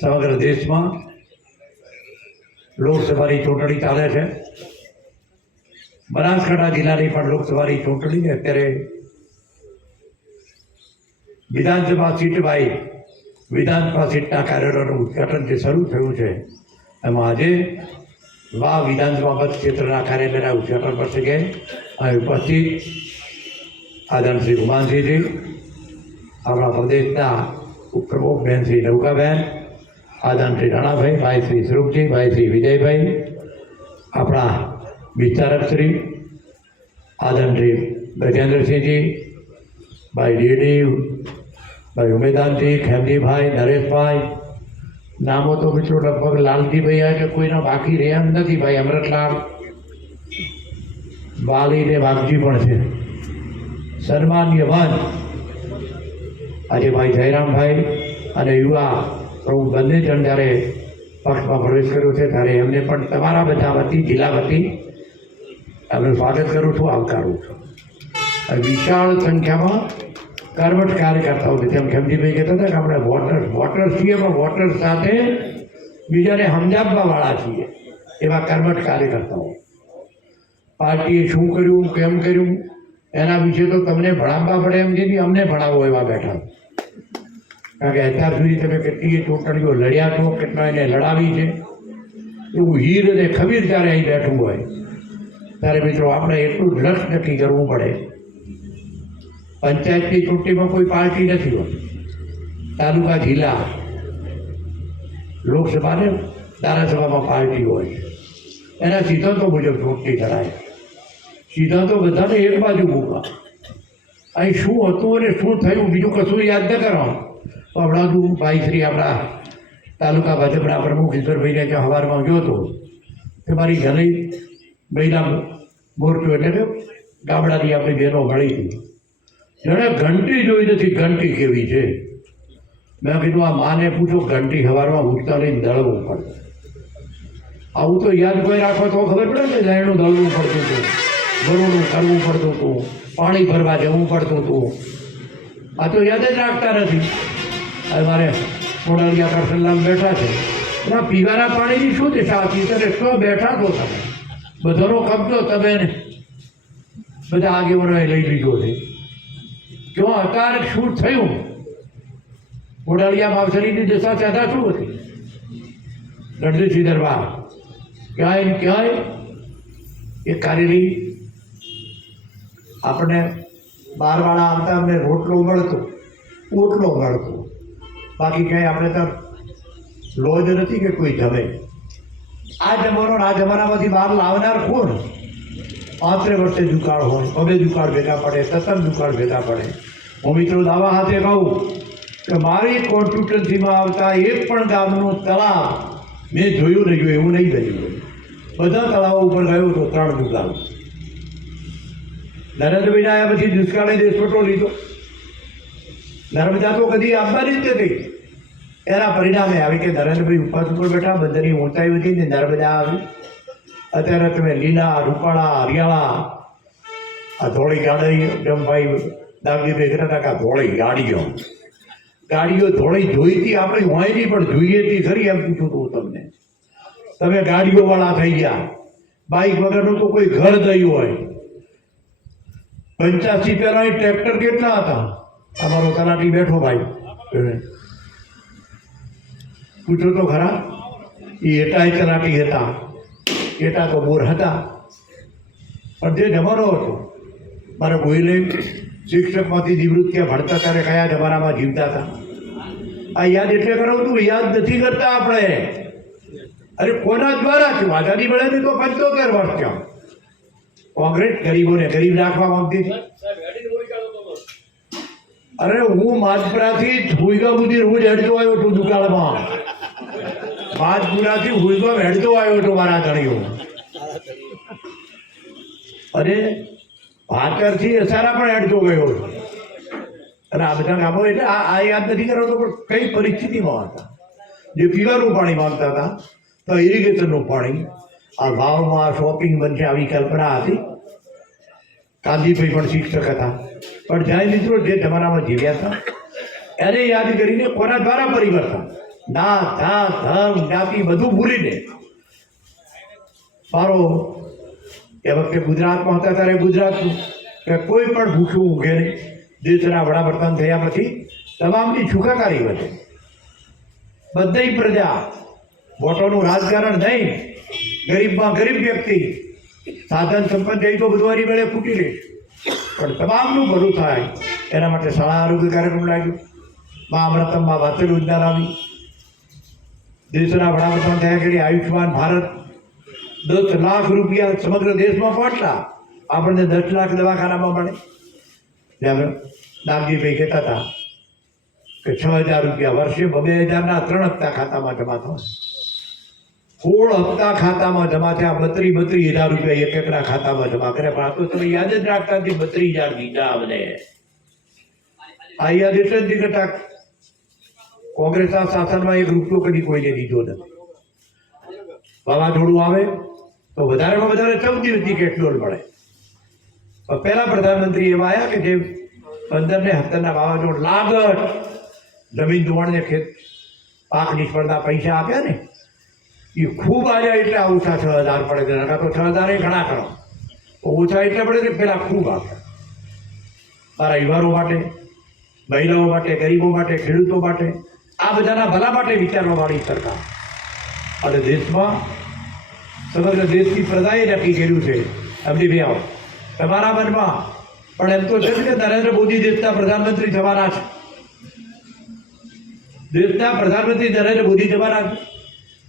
સમગ્ર દેશમાં લોકસભાની ચૂંટણી ચાલે છે. બનાસકાંઠા જિલ્લાની પણ લોકસભાની ચૂંટણી અત્યારે વિધાનસભા સીટ બાય વિધાનસભા સીટના કાર્યક્રમનું ઉદઘાટન જે શરૂ થયું છે, એમાં આજે વા વિધાનસભા મત ક્ષેત્રના કાર્યાલયના ઉદઘાટન પ્રસંગે અહીં ઉપસ્થિત આદરણ શ્રી ગુમાનસિંહજી આપણા પ્રદેશના ઉપપ્રમુખ બેન શ્રી નૌકાબેન આદરણ શ્રી રાણાભાઈ, ભાઈ શ્રી સ્વરૂપજી ભાઈ શ્રી વિજયભાઈ, આપણા વિસ્તારક શ્રી આદરણ શ્રી ગજેન્દ્રસિંહજી, ભાઈ ડીડી ભાઈ ઉમેદાનજી ખેમજીભાઈ, નરેશભાઈ, નામો તો મિત્રો લગભગ લાલજીભાઈ આ કે કોઈના બાકી રહ્યા નથી, ભાઈ અમૃતલાલ વાલી ને વાઘજી પણ છે. સન્માન્ય વન આજે ભાઈ જયરામભાઈ અને યુવા પ્રમુખ બંને જણ જ્યારે પક્ષમાં પ્રવેશ કર્યો છે, ત્યારે એમને પણ તમારા બધા વતી, જિલ્લા વતી એમનું સ્વાગત કરું છું, આવકારું છું. વિશાળ સંખ્યામાં કરવટ કાર્યકર્તાઓ છે. જેમ ખેમજીભાઈ કહેતા હતા કે આપણે વોટર વોટર છીએ, પણ વોટર સાથે બીજાને સમજાવવાવાળા છીએ એવા કર્મઠ કાર્યકર્તાઓ. પાર્ટીએ શું કર્યું, કેમ કર્યું, એના વિશે તો તમને ભણાવવા પડે એમ છે અમને ભણાવો એવા બેઠા. કારણ કે અત્યાર સુધી તમે કેટલી ચૂંટણીઓ લડ્યા છો, કેટલા એને લડાવી છે. એવું હીર અને ખબીર જ્યારે અહીં બેઠું હોય, ત્યારે મિત્રો આપણે એટલું જ લક્ષ નક્કી કરવું પડે. પંચાયતની ચૂંટણીમાં કોઈ પાર્ટી નથી હોતી. તાલુકા જિલ્લા, લોકસભાને ધારાસભામાં પાર્ટી હોય. એના સિદ્ધાંતો મુજબ ચૂંટણી કરાય. સિદ્ધાંતો બધાને એક બાજુ મૂકવા. અહીં શું હતું અને શું થયું બીજું કશું યાદ ન કરવાનું. તો હમણાં ભાઈ શ્રી આપણા તાલુકા ભાજપના પ્રમુખ ઈશ્વરભાઈને ત્યાં સવારમાં ગયો હતો. કે મારી ઘણી મહિલા મોરચો એટલે ગામડાની આપણી બહેનો મળી હતી. જેણે ઘંટી જોઈ નથી, ઘંટી કેવી છે? મેં કીધું, આ માને પૂછો, ઘંટી સવારમાં ઉઠતા લઈને દળવું પડે. આવું તો યાદ કોઈ રાખો તો ખબર પડે ને લેણું દળવું પડતું હતું ગરુડું કરવું પડતું હતું, પાણી ભરવા જવું પડતું હતું. આ તો યાદ જ રાખતા નથી. હવે મારે મોડાલિયા કરસલામ બેઠા છે. એના પીવાના પાણીની શું દિશા હતી? ત્યારે એટલો બેઠા તો તમે. બધાનો કબજો તમે ને. બધા આગેવાનોએ લઈ લીધો છે. જો અચાનક શું થયું? મોડાલિયા માવસરીની દિશા ચાદા શું હતી? રણજીતસિંહ દરબાર ક્યાંય ને ક્યાંય એ કારેલી આપણે બારવાળા આવતા અમને રોટલો મળતો ઓટલો મળતો. બાકી ક્યાંય આપણે તો લોજ નથી કે કોઈ જમે. આ જમાનો આ જમાનામાંથી બહાર લાવનાર કોણ? પાંત્રે વર્ષે દુકાળ હોય, અમે દુકાળ ભેગા પડે, સતત દુકાળ ભેગા પડે. હું મિત્રો દાવા હાથે કહું કે મારી કોન્સ્ટિટ્યુન્સીમાં આવતા એક પણ ગામનું તળાવ મેં જોયું નહીં એવું નહીં થયું બધા તળાવો ઉપર ગયો તો ત્રણ દુકાળ નરેન્દ્રભાઈ આવ્યા પછી દુષ્કાળે દેશવટો લીધો. નર્મદા તો કદી આપવાની જ નથી. એના પરિણામે આવી કે નરેન્દ્રભાઈ ઉપર ઉપર બેઠા બંદરની ઊંચાઈ વધી ને નર્મદા આવી. અત્યારે તમે લીલા, રૂપાળા, હરિયાળા, આ ધોળી ગાડી જેમ ભાઈ દાવજીભાઈ કહેતા કે ધોળી ગાડીઓ. ગાડીઓ ધોળી જોઈતી આપણે વાંયની પણ જોઈએ હતી ખરી એમ પૂછું હતું તમને. તમે ગાડીઓવાળા થઈ ગયા. બાઇક વગરનું તો કોઈ ઘર થયું હોય. પંચ્યાસી પહેલાં ટ્રેક્ટર કેટલા હતા? અમારો તલાટી બેઠો ભાઈ. પૂછો તો ખરા એ એટાય તલાટી હતા. એટા તો બોર હતા. પણ જે જમાનો હતો મારે ગોયલે શિક્ષકમાંથી નિવૃત્ત થયા ભણતા ત્યારે કયા જમાનામાં જીવતા હતા? આ યાદ એટલે કરાવું છું યાદ નથી કરતા આપણે. અરે કોના દ્વારા છું આઝાદી મળે તો પંચોતેર વર્ષ થયો. કોંગ્રેસ ગરીબોને ગરીબ રાખવા માંગતી હતી. અરે હું માધપુરાથી ભૂઈગા સુધી રોજ હેડતો આવ્યો છું દુકાળમાં. માધપુરાથી ભૂઈગા હેડતો આવ્યો છું મારા ધણીઓ અરે ભાકરથી અસારા પણ હેડતો ગયો. અને આ બધા કામો એટલે આ આ યાદ નથી કરાવતો પણ કઈ પરિસ્થિતિમાં હતા? જે પીવાનું પાણી માંગતા હતા, તો ઇરિગેશનનું પાણી. આ ભાવમાં શોપિંગ બનશે આવી કલ્પના હતી. કાંતિભાઈ પણ શિક્ષક હતા. પણ જ્યારે મિત્રો જે જમાનામાં જીવ્યા હતા, એને યાદ કરીને કોના દ્વારા પરિવર્તન ના, ધા ધર્મ જ્ઞાતિ બધું ભૂલીને. મારો એ વખતે ગુજરાતમાં હતા ત્યારે ગુજરાતનું, કે કોઈ પણ ભૂખ્યું ઊંઘે નહીં. દેશના વડાપ્રધાન થયા પછી તમામની છુકાકારી વધે. બધી પ્રજા વોટોનું રાજકારણ નહીં. ગરીબમાં ગરીબ વ્યક્તિ. સાધન સંપત્તિ તો બધું વેળે ફૂટી રહેશે પણ તમામનું ભલું થાય. એના માટે શાળા આરોગ્ય કાર્યક્રમ લાગ્યો. મા અમૃતમમાં વાત્સલ્ય યોજના લાવી. દેશના વડાપ્રધાન થયા કરી આયુષ્યમાન ભારત. દસ લાખ રૂપિયા સમગ્ર દેશમાં પહોંચતા આપણને દસ લાખ દવાખાનામાં મળે. જ્યારે નાગજીભાઈ કહેતા હતા કે છ હજાર રૂપિયા વર્ષે બે હજારના ત્રણ હપ્તા ખાતામાં જમા થવા સોળ હપ્તા ખાતામાં જમા થયા, બત્રી બત્રી હજાર રૂપિયા એક એકના ખાતામાં જમા કર્યા. પણ આ તો તમે યાદ જ રાખતા નથી, બત્રી હજાર દીધા અમને આ યાદ એટલે જ કરતા. કોંગ્રેસના શાસનમાં એક રૂપિયો કદી કોઈને દીધો નથી. વાવાઝોડું આવે તો વધારેમાં વધારે ચૌદ દિવસની કેટલોલ મળે. પહેલા પ્રધાનમંત્રી એવા આવ્યા કે જે પંદર ને હત્તરના વાવાઝોડ લાગત જમીન ધોવાણને ખેત પાક નિષ્ફળતા પૈસા આપ્યા ને. એ ખૂબ આવ્યા એટલે આ ઓછા છ હજાર પડે છે. નકા તો છ હજાર એ ઘણા ખરા ઓછા એટલે પડે કે પેલા ખૂબ આપ્યા મારા યુવાનો માટે, મહિલાઓ માટે, ગરીબો માટે, ખેડૂતો માટે, આ બધાના ભલા માટે વિચારવા વાળી સરકાર. અને દેશમાં સમગ્ર દેશની પ્રજાએ નક્કી કર્યું છે. અમની ભાઈ આવો. તમારા મનમાં, પણ એમ તો છે કે નરેન્દ્ર મોદી દેશના પ્રધાનમંત્રી થવાના છે. દેશના પ્રધાનમંત્રી નરેન્દ્ર મોદી થવાના છે.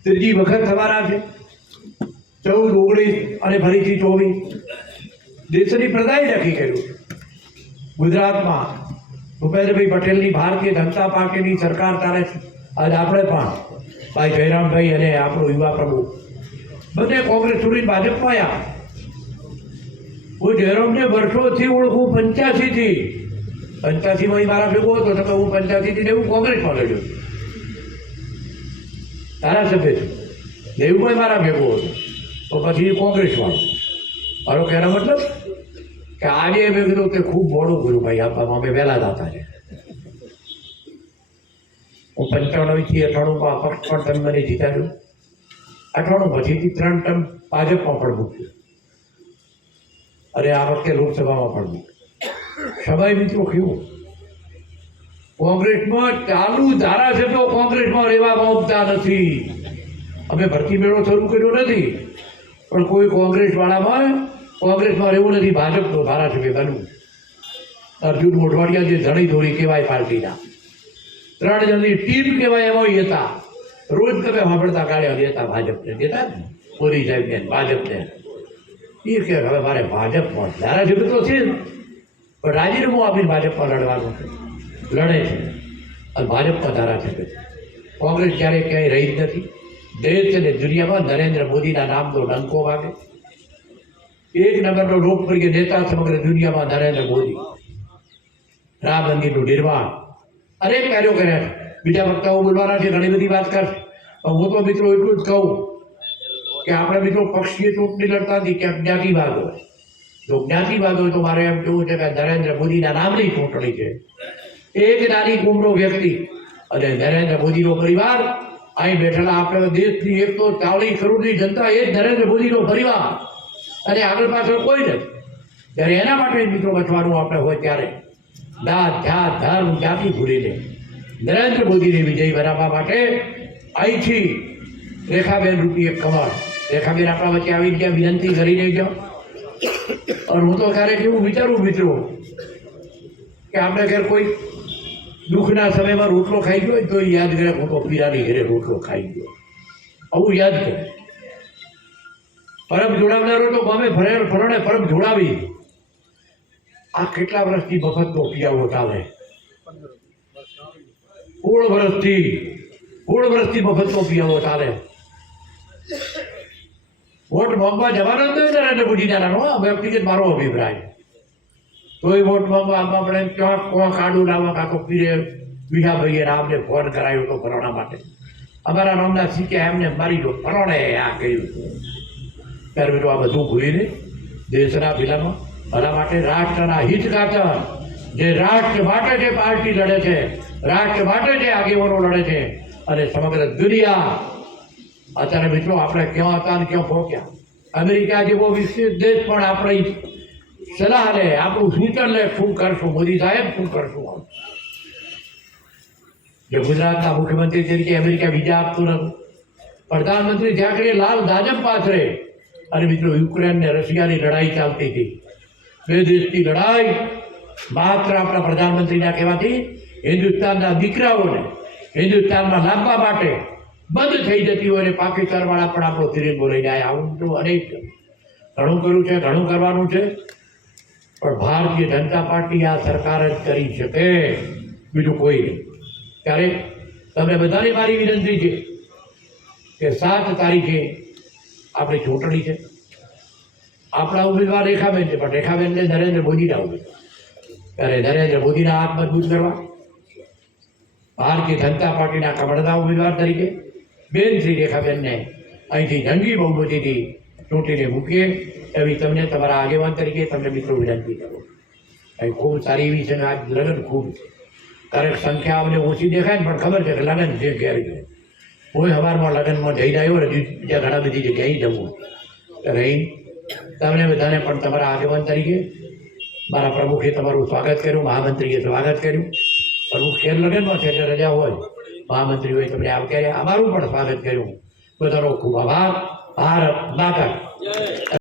ત્રીજી વખત થવાના છે. ચૌદ, ઓગણીસ અને ફરીથી ચોવીસ. દેશની પ્રજાએ નક્કી કર્યું. ગુજરાતમાં ભૂપેન્દ્રભાઈ પટેલની ભારતીય જનતા પાર્ટીની સરકાર તારે આજ આપણે પણ ભાઈ જયરામભાઈ અને આપણો યુવા પ્રભુ બંને કોંગ્રેસ છોડીને ભાજપમાં આવ્યા હું જયરામને વર્ષોથી ઓળખું, પંચ્યાસીથી. પંચ્યાસીમાં મારા ભેગો હતો, તો હું પંચ્યાસીથી નેવું કોંગ્રેસમાં લડ્યો ધારાસભ્ય છું. દેવુભાઈ મારા ભેગો હતો. તો પછી કોંગ્રેસવાળો. મારો કહેવાનો મતલબ કે આજે મેં કીધું કે ખૂબ મોડું કર્યું ભાઈ આપવામાં. અમે વહેલા દાતા છે. હું પંચાણુંથી અઠાણુંમાં અપક્ષ પણ ટર્મ મને જીતાડ્યું. અઠાણું પછીથી ત્રણ ટર્મ ભાજપમાં પણ મૂક્યું. અને આ વખતે લોકસભામાં પણ મૂક્યું. સભાએ મિત્રો, કેવું? કોંગ્રેસમાં ચાલુ ધારાસભ્યો કોંગ્રેસમાં રહેવા માંગતા નથી. અમે ભરતી મેળો શરૂ કર્યો નથી. પણ કોઈ કોંગ્રેસવાળામાં, કોંગ્રેસમાં રહેવું નથી, ભાજપનો ધારાસભ્ય બનવું અર્જુન મોઢવાડિયા જે ધણી ધોરી કહેવાય પાર્ટીના. ત્રણ જણની ટીમ કહેવાય એમાં હતા. રોજ તમે વાપરતા કાઢ્યા દેતા ભાજપને દેતા ને. મોદી સાહેબને, ભાજપને. એ કે હવે મારે ભાજપમાં ધારાસભ્ય તો છે પણ રાજીનામું આપીને ભાજપમાં લડવાનું છે. લડે છે. અને ભાજપ પધારા છે. કોંગ્રેસ ક્યારેય ક્યાંય રહી જ નથી. દેશ અને દુનિયામાં નરેન્દ્ર મોદીના નામનો ડંકો વાગે. એક નંબરનો લોકપ્રિય નેતા સમગ્ર દુનિયામાં નરેન્દ્ર મોદી. રામ મંદિરનું નિર્માણ. અનેક કાર્યો કર્યા છે. બીજા વક્તાઓ બોલવાના છે, ઘણી બધી વાત કરશે. હું તો મિત્રો એટલું જ કહું કે આપણે મિત્રો પક્ષીય ચૂંટણી લડતા નથી કે અજ્ઞાતિવાદ હોય જો જ્ઞાતિવાદ હોય તો મારે એમ કહેવું છે કે નરેન્દ્ર મોદીના નામની ચૂંટણી છે. એક નાની કુમરો વ્યક્તિ અને નરેન્દ્ર મોદીનો પરિવાર. અહીં બેઠેલા આપણે દેશની એક તો ચાલીસ કરોડની જનતા એ જ નરેન્દ્ર મોદીનો પરિવાર. અને આગળ પાછળ કોઈ નથી. ત્યારે એના માટે મિત્રો બચવાનું આપણે હોય ત્યારે જાત જાત ધર્મ જાતિ ભૂલીને નરેન્દ્ર મોદીને વિજય બનાવવા માટે અહીંથી રેખાબેન રૂપી એક કમળ રેખાબેન આપણા વચ્ચે આવી ગયા વિનંતી કરી દેજો અને હું તો ક્યારેક એવું વિચારું, મિત્રો, કે આપણે ઘેર કોઈ દુઃખના સમયમાં રોટલો ખાઈ ગયો તો યાદ કરે, હું પીરાની ઘરે રોટલો ખાઈ ગયો. આવું યાદ કરે. પરબ જોડાવનારો તો ગમે ફરે ફરણે પરબ જોડાવી. આ કેટલા વર્ષથી મફતનો પિયાવો ચાલે? સોળ વર્ષથી સોળ વર્ષથી મફતનો પિયાવો ચાલે. વોટ બોમ્બા જવાના નરેન્દ્ર મોદીના નાનો આ ટિકિટ મારો અભિપ્રાય. તોય વોટમાં આમાં આપણે ક્યાં, કોણ કાઢું લાવવા કાં તો પીરે બીજા ભાઈએ રામને ફોન કરાયો હતો ફરોણા માટે. અમારા નામના શીખે એમને મારી દો ફરોણે આ કહ્યું. ત્યારે મિત્રો આ બધું ભૂલીને દેશના ભીલામાં ભલા માટે રાષ્ટ્રના હિત કાચર જે રાષ્ટ્ર માટે જે પાર્ટી લડે છે, રાષ્ટ્ર માટે જે આગેવાનો લડે છે અને સમગ્ર દુનિયા. અત્યારે મિત્રો, આપણે ક્યાં હતા અને ક્યાં પહોંચ્યા? અમેરિકા જેવો વિકસિત દેશ પણ આપણી સલાહ લે. આપણું સૂચન લે શું કરશું મોદી સાહેબ શું કરશું જે ગુજરાતના મુખ્યમંત્રી તરીકે અમેરિકા વિઝા આપતું નથી પ્રધાનમંત્રી જ્યાં કરી લાલ દાજમ પાથરે. અને મિત્રો યુક્રેન ને રશિયાની લડાઈ ચાલતી હતી. બે દેશની લડાઈ માત્ર આપણા પ્રધાનમંત્રીના કહેવાથી હિન્દુસ્તાનના દીકરાઓને હિન્દુસ્તાનમાં લાવવા માટે બંધ થઈ જતી હોય અને પાકિસ્તાનવાળા પણ આપણો તિરંગો લઈને આવ્યા આવું તો અનેક ઘણું કર્યું છે, ઘણું કરવાનું છે. પણ ભારતીય જનતા પાર્ટી આ સરકાર જ કરી શકે બીજું કોઈ નહીં. ત્યારે તમને બધાને મારી વિનંતી છે કે સાત તારીખે આપણી ચૂંટણી છે. આપણા ઉમેદવાર રેખાબેન છે, પણ રેખાબેનને નરેન્દ્ર મોદીના ઉમેદવાર. ત્યારે નરેન્દ્ર મોદીના હાથ મજબૂત કરવા. ભારતીય જનતા પાર્ટીના કમળના ઉમેદવાર તરીકે બેન શ્રી રેખાબેનને અહીંથી જંગી બહુમતીથી ચૂંટીને મૂકીએ. એવી તમને તમારા આગેવાન તરીકે તમને મિત્રો વિનંતી કરું. અહીં ખૂબ સારી એવી છે ને આજ લગ્ન ખૂબ છે. ક્યારેક સંખ્યા અમને ઓછી દેખાય ને, પણ ખબર છે કે લગ્ન છે ઘેર છે. કોઈ સવારમાં લગ્નમાં જઈને આવ્યો ને, બીજા ઘણા બધી જગ્યાએ જવું રહી, તમને બધાને પણ તમારા આગેવાન તરીકે, મારા પ્રમુખે તમારું સ્વાગત કર્યું, મહામંત્રીએ સ્વાગત કર્યું. પ્રમુખ ખેર લગ્નમાં છે, એટલે રજા હોય. મહામંત્રી હોય તમને આવકાર્યા અમારું પણ સ્વાગત કર્યું. બધાનો ખૂબ આભાર. ભારત માતા